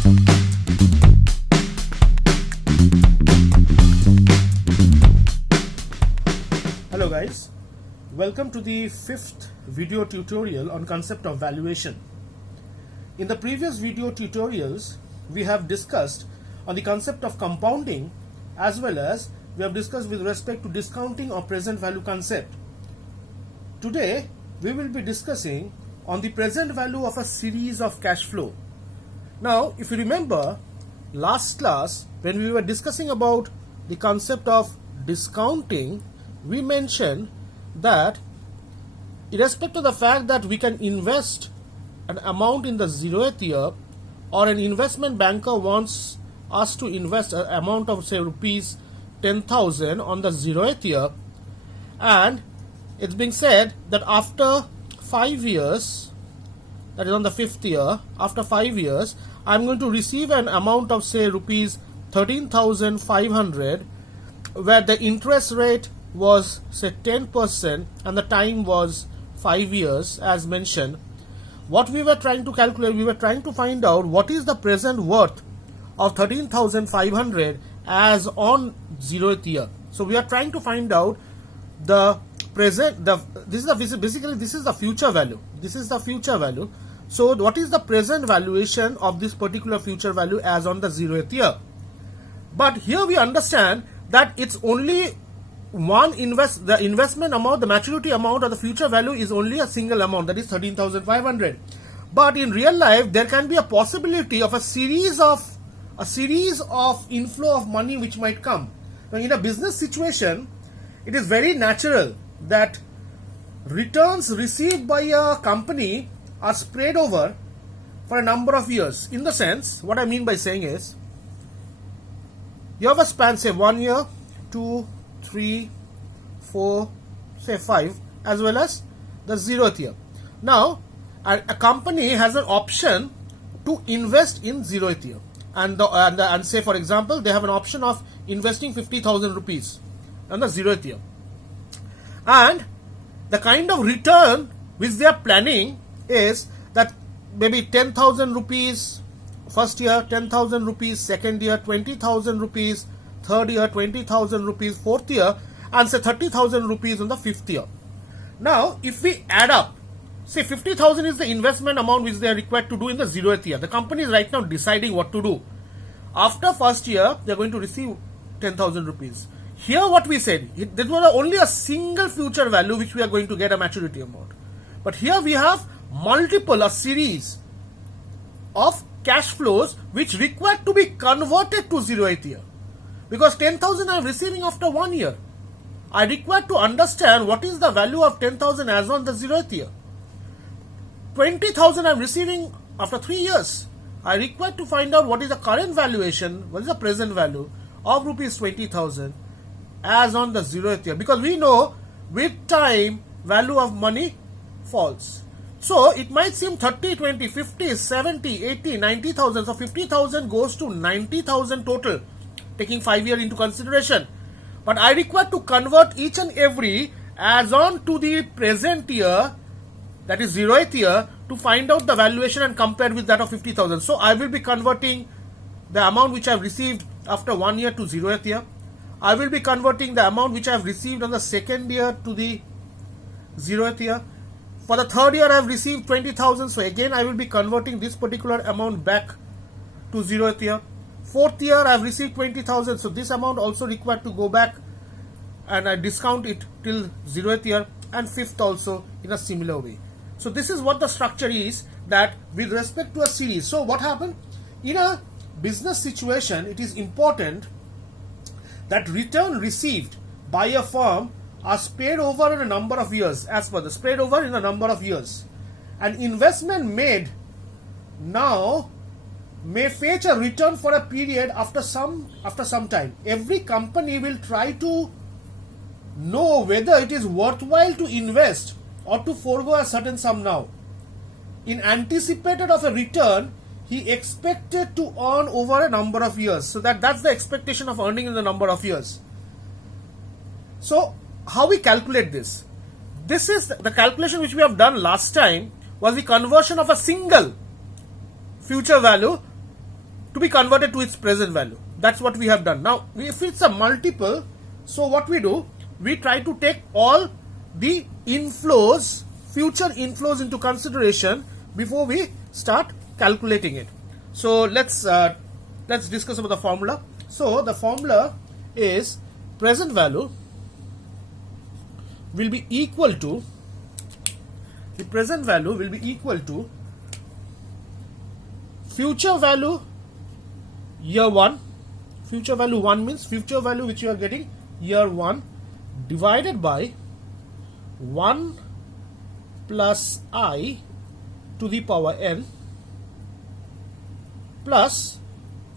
Hello guys, welcome to the fifth video tutorial on concept of valuation. In the previous video tutorials, we have discussed on the concept of compounding as well as we have discussed with respect to discounting or present value concept. Today, we will be discussing on the present value of a series of cash flow. Now, if you remember last class when we were discussing about the concept of discounting, we mentioned that irrespective of the fact that we can invest an amount in the 0th year or an investment banker wants us to invest an amount of say rupees 10,000 on the 0th year, and it's being said that after 5 years, that is on the 5th year, after 5 years I'm going to receive an amount of say rupees 13,500 where the interest rate was say 10% and the time was 5 years as mentioned. What we were trying to calculate, we were trying to find out what is the present worth of 13,500 as on 0th year. So we are trying to find out the present, this is the future value. This is the future value. So what is the present valuation of this particular future value as on the 0th year? But here we understand that it's only the investment amount, the maturity amount or the future value is only a single amount, that is 13,500. But in real life there can be a possibility of a series of inflow of money which might come. Now in a business situation, it is very natural that returns received by a company are spread over for a number of years. In the sense, what I mean by saying is, you have a span say 1 year, 2, 3, 4, say 5, as well as the 0th year. Now, a company has an option to invest in 0th year, and say for example they have an option of investing 50,000 rupees on the 0th year, and the kind of return which they are planning is that maybe 10,000 rupees first year, 10,000 rupees second year, 20,000 rupees third year, 20,000 rupees fourth year, and say 30,000 rupees on the fifth year. Now, if we add up, say 50,000 is the investment amount which they are required to do in the 0th year. The company is right now deciding what to do. After first year, they are going to receive 10,000 rupees. Here what we said, this was only a single future value which we are going to get a maturity amount. But here we have a series of cash flows which require to be converted to 0th year. Because 10,000 I am receiving after 1 year. I require to understand what is the value of 10,000 as on the 0th year. 20,000 I am receiving after 3 years. I require to find out what is the current valuation, what is the present value of rupees 20,000 as on the 0th year. Because we know with time value of money falls. So it might seem 30, 20, 50, 70, 80, 90,000. So 50,000 goes to 90,000 total, taking 5 years into consideration. But I require to convert each and every as on to the present year, that is 0th year, to find out the valuation and compare with that of 50,000. So I will be converting the amount which I have received after 1 year to 0th year. I will be converting the amount which I have received on the second year to the 0th year. For the third year I have received 20,000. So again I will be converting this particular amount back to 0th year. Fourth year I have received 20,000. So this amount also required to go back and I discount it till 0th year, and fifth also in a similar way. So this is what the structure is, that with respect to a series. So what happened? In a business situation, it is important that return received by a firm are spread over in a number of years, as per the spread over in a number of years. An investment made now may fetch a return for a period after some time. Every company will try to know whether it is worthwhile to invest or to forego a certain sum now. In anticipated of a return, he expected to earn over a number of years. So that's the expectation of earning in the number of years. So how we calculate this? This is the calculation which we have done last time, was the conversion of a single future value to be converted to its present value. That's what we have done. Now, if it's a multiple, so what we do, we try to take all the inflows, future inflows into consideration before we start calculating it. So let's discuss about the formula. So the formula is present value will be equal to, the present value will be equal to future value year 1. Future value 1 means future value which you are getting year 1 divided by 1 plus I to the power n plus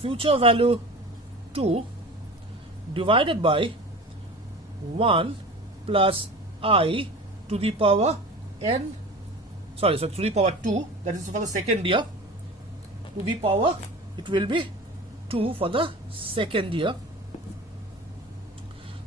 future value 2 divided by 1 plus I to the power n, so to the power 2, that is for the second year, to the power, it will be 2 for the second year.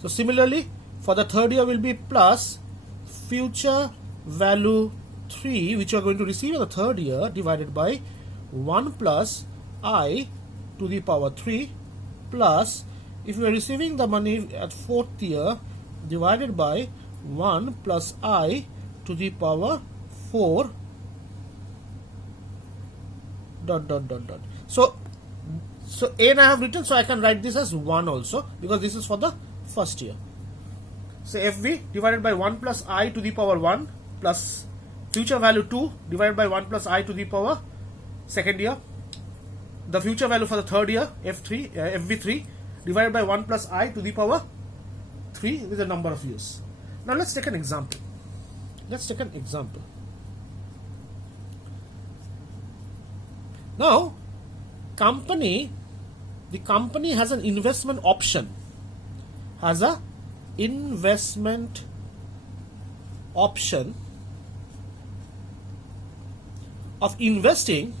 So similarly for the third year will be plus future value 3 which you are going to receive in the third year divided by 1 plus I to the power 3 plus, if you are receiving the money at fourth year, divided by 1 plus I to the power 4 dot dot dot dot. So n I have written, so I can write this as 1 also because this is for the first year. So FV divided by 1 plus I to the power 1 plus future value 2 divided by 1 plus I to the power second year. The future value for the third year FV3 divided by 1 plus I to the power 3 with the number of years. Now let's take an example. Now the company has an investment option, of investing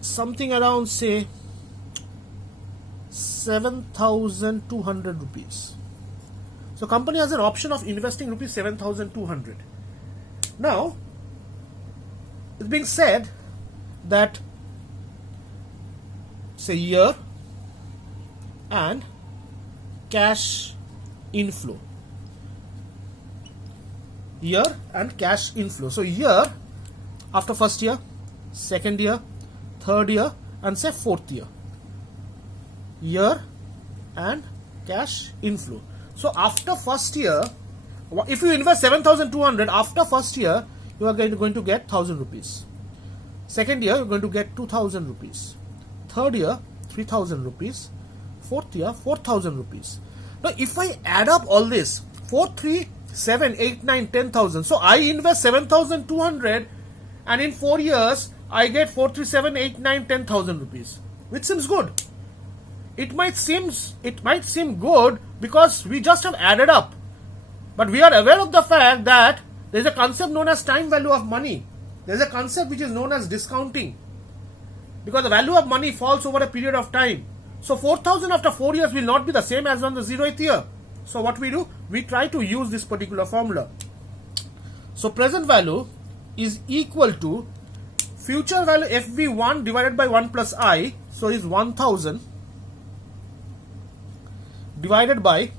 something around say 7,200 rupees. So company has an option of investing rupees 7,200. Now it's being said that say year and cash inflow. So year after first year, second year, third year and say fourth year. Year and cash inflow. So after first year, if you invest 7,200, after first year you are going to get 1,000 rupees. Second year you are going to get 2,000 rupees. Third year 3,000 rupees. Fourth year 4,000 rupees. Now if I add up all this, 4, 3, 7, 8, 9, 10,000. So I invest 7,200 and in 4 years I get 4, 3, 7, 8, 9, 10,000 rupees, which seems good. It might seem good because we just have added up, but we are aware of the fact that there is a concept known as time value of money. There is a concept which is known as discounting, because the value of money falls over a period of time. So 4,000 after 4 years will not be the same as on the 0th year. So what we do, we try to use this particular formula. So present value is equal to future value FV1 divided by 1 plus I, so is 1,000 divided by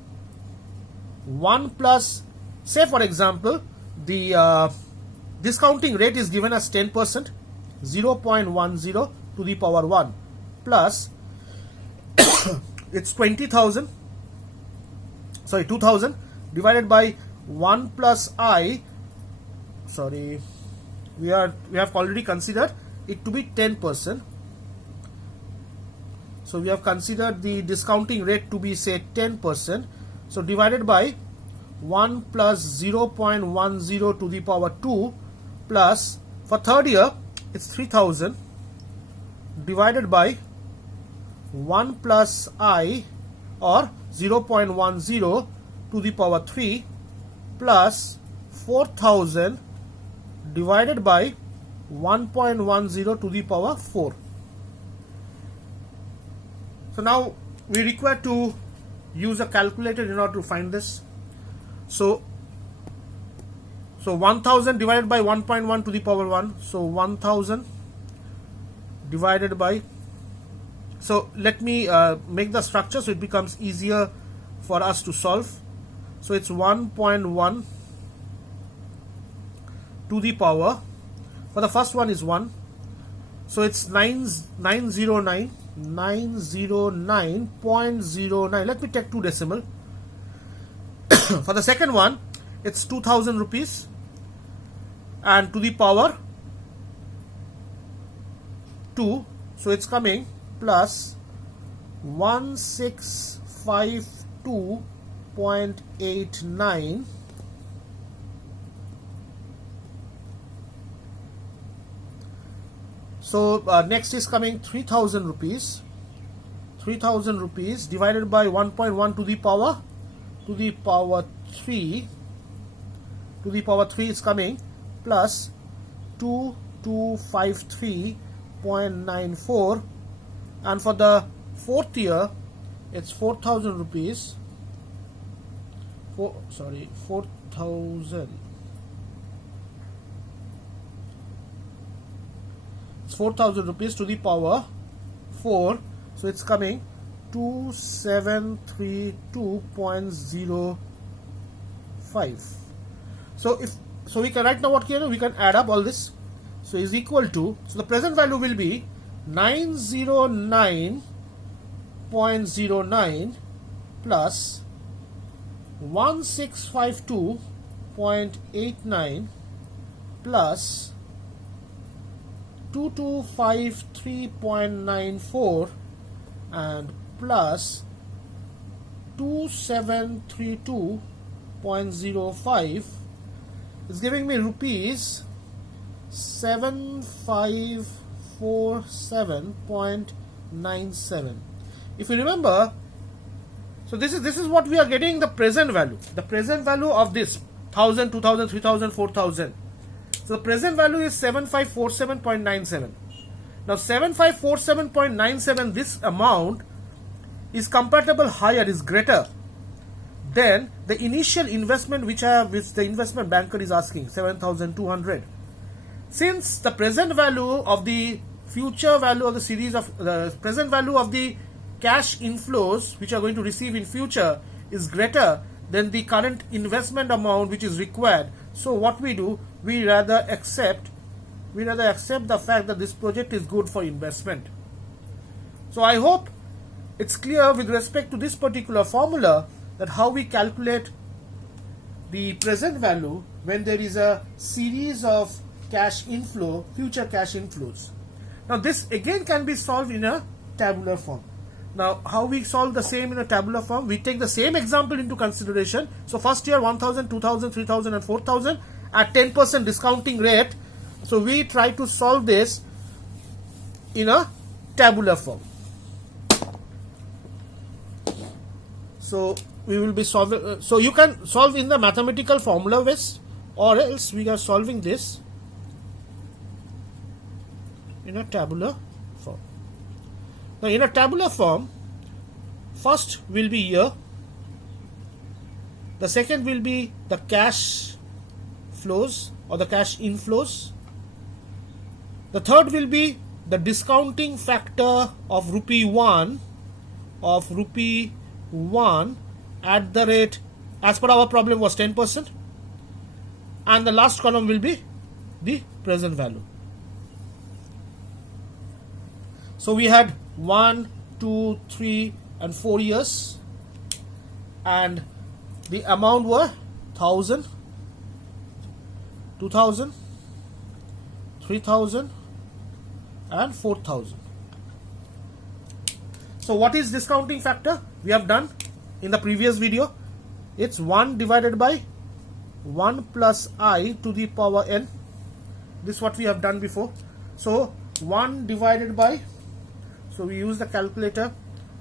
1 plus, say for example, the discounting rate is given as 10%, 0.10 to the power 1 plus it's 20,000, 2,000 divided by 1 plus I, we have already considered it to be 10%. So we have considered the discounting rate to be say 10%. So divided by 1 plus 0.10 to the power 2 plus, for third year it's 3,000 divided by 1 plus I or 0.10 to the power 3 plus 4,000 divided by 1.10 to the power 4. So now we require to use a calculator in order to find this. So 1000 divided by 1.1 to the power 1. So 1000 divided by So let me make the structure so it becomes easier for us to solve. So it's 1.1 to the power, for the first one is 1, so it's 909.09. Let me take 2 decimal. For the second one, it's 2000 rupees, and to the power 2, so it's coming plus 1652.89. So next is coming 3000 rupees. 3000 rupees divided by 1.1 to the power 3. To the power 3 is coming plus 2253.94, and for the fourth year it's 4000 rupees. 4000. It's 4000 rupees to the power 4, so it's coming 2732.05. So we can right now what here we can add up all this, so is equal to, so the present value will be 909.09 plus 1652.89 plus 2253.94 and plus 2732.05 is giving me rupees 7547.97. If you remember, so this is what we are getting, the present value of this 1000, 2000, 3000, 4000. So the present value is 7547.97. Now 7547.97, this amount is compatible higher, is greater than the initial investment which the investment banker is asking, 7200. Since the present value of the future value of the series of the present value of the cash inflows which are going to receive in future is greater than the current investment amount which is required, so what we do, we rather accept the fact that this project is good for investment. So I hope it's clear with respect to this particular formula that how we calculate the present value when there is a series of cash inflow, future cash inflows. Now this again can be solved in a tabular form. Now how we solve the same in a tabular form? We take the same example into consideration. So first year 1000, 2000, 3000 and 4000 at 10% discounting rate. So we try to solve this in a tabular form. So we will be solving, so you can solve in the mathematical formula ways, or else we are solving this in a tabular form. Now in a tabular form, first will be year, the second will be the cash flows or the cash inflows, the third will be the discounting factor of rupee 1 at the rate as per our problem was 10%, and the last column will be the present value. So we had 1, 2, 3 and 4 years, and the amount were 1000, 2000, 3000 and 4000. So what is discounting factor? We have done in the previous video. It's 1 divided by 1 plus I to the power n. This is what we have done before. So 1 divided by, so we use the calculator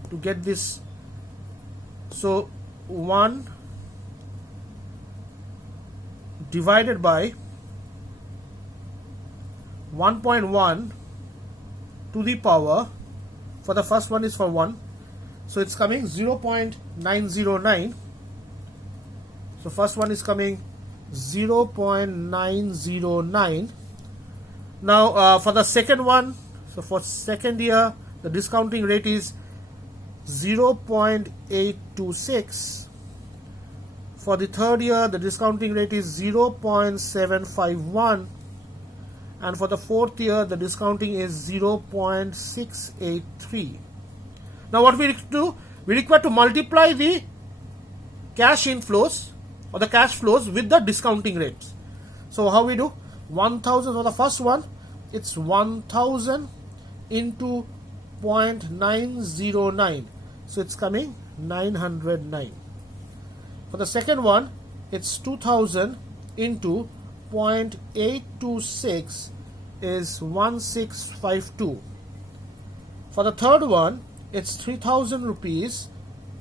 to get this. So 1 divided by 1.1 to the power, for the first one is for 1, so it's coming 0.909. So first one is coming 0.909. Now for the second one, so for second year the discounting rate is 0.826. For the third year, the discounting rate is 0.751. And for the fourth year, the discounting is 0.683. Now what we do? We require to multiply the cash inflows or the cash flows with the discounting rates. So how we do? 1000 for the first one, it's 1000 into 0.909. So it's coming 909. For the second one, it's 2000 into 0.826 is 1652. For the third one, it's 3000 rupees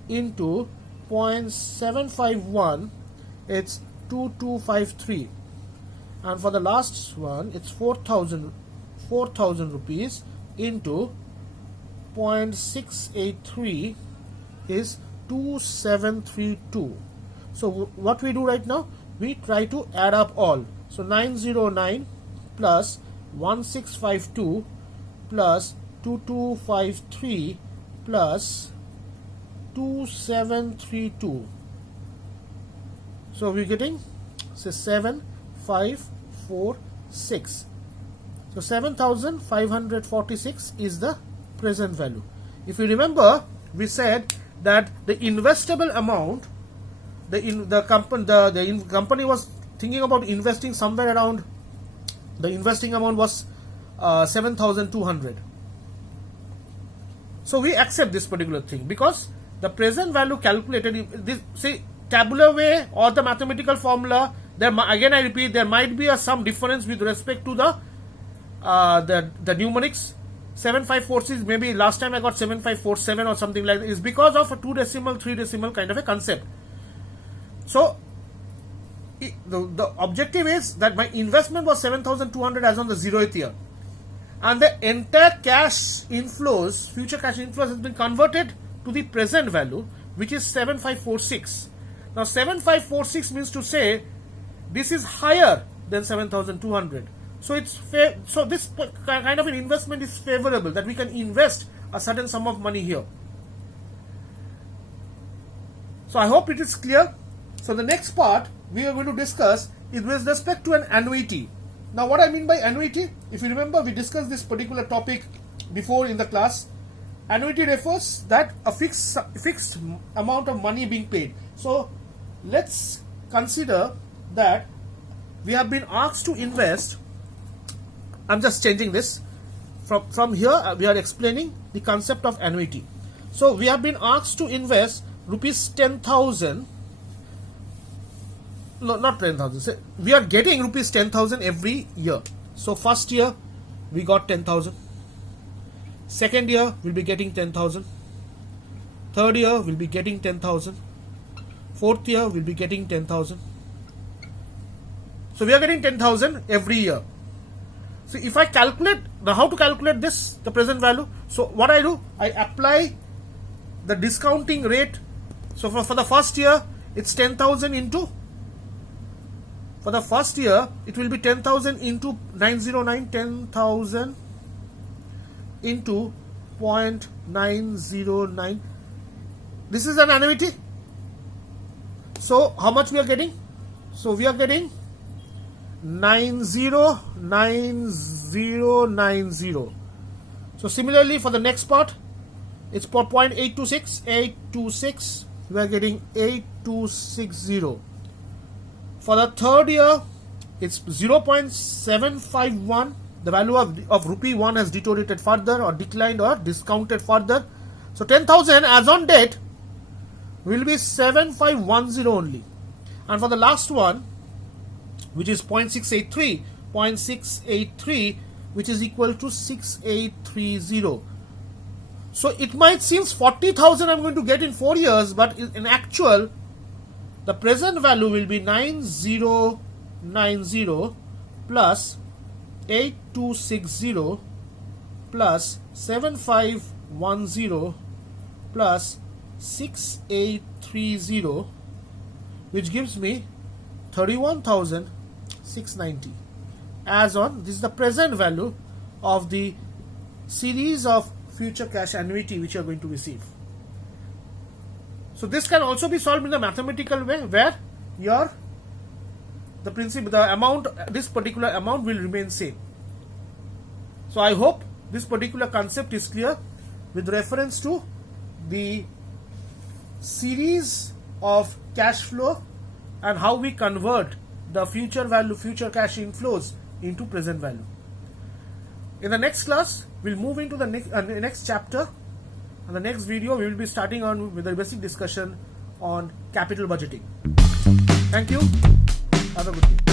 into 0.751, it's 2253. And for the last one, it's 4000 rupees into 0.683 is 2732. So what we do right now, we try to add up all. So 909 plus 1652 plus 2253 plus 2732. So we're getting, say, 7546. So 7546 is the present value. If you remember, we said that the investable amount, the company was thinking about investing somewhere around, the investing amount was 7,200. So we accept this particular thing because the present value calculated, this, say, tabular way or the mathematical formula, there again I repeat, there might be some difference with respect to the numerics. 7546, maybe last time I got 7547 or something like that, is because of a 2 decimal, 3 decimal kind of a concept. So the objective is that my investment was 7,200 as on the 0th year, and the entire cash inflows, future cash inflows, has been converted to the present value, which is 7546. Now 7546 means to say this is higher than 7,200. So it's fair. So this kind of an investment is favorable, that we can invest a certain sum of money here. So I hope it is clear. So the next part we are going to discuss is with respect to an annuity. Now what I mean by annuity, if you remember, we discussed this particular topic before in the class. Annuity refers that a fixed amount of money being paid. So let's consider that we have been asked to invest. I'm just changing this. From here we are explaining the concept of annuity. So we have been asked to invest rupees 10,000. No, not 10,000. We are getting rupees 10,000 every year. So first year we got 10,000. Second year we'll be getting 10,000. Third year we'll be getting 10,000. Fourth year we'll be getting 10,000. So we are getting 10,000 every year. So if I calculate, now how to calculate this, the present value? So what I do, I apply the discounting rate. So for the first year, it's 10,000 into, for the first year, it will be 10,000 into 909, 10,000 into 0.909. This is an annuity. So how much we are getting? So we are getting 909090. So similarly for the next part, it's for 826 we are getting 8260. For the third year, it's 0.751. The value of rupee 1 has deteriorated further or declined or discounted further. So 10,000 as on date will be 7510 only. And for the last one, which is 0.683, which is equal to 6830. So it might seem 40,000 I'm going to get in 4 years, but in actual, the present value will be 9090 plus 8260 plus 7510 plus 6830, which gives me 31,690 as on, this is the present value of the series of future cash annuity which you are going to receive. So this can also be solved in a mathematical way where this particular amount will remain same. So I hope this particular concept is clear with reference to the series of cash flow and how we convert the future value, future cash inflows into present value. In the next class, we'll move into the next chapter. In the next video, we will be starting on with a basic discussion on capital budgeting. Thank you. Have a good day.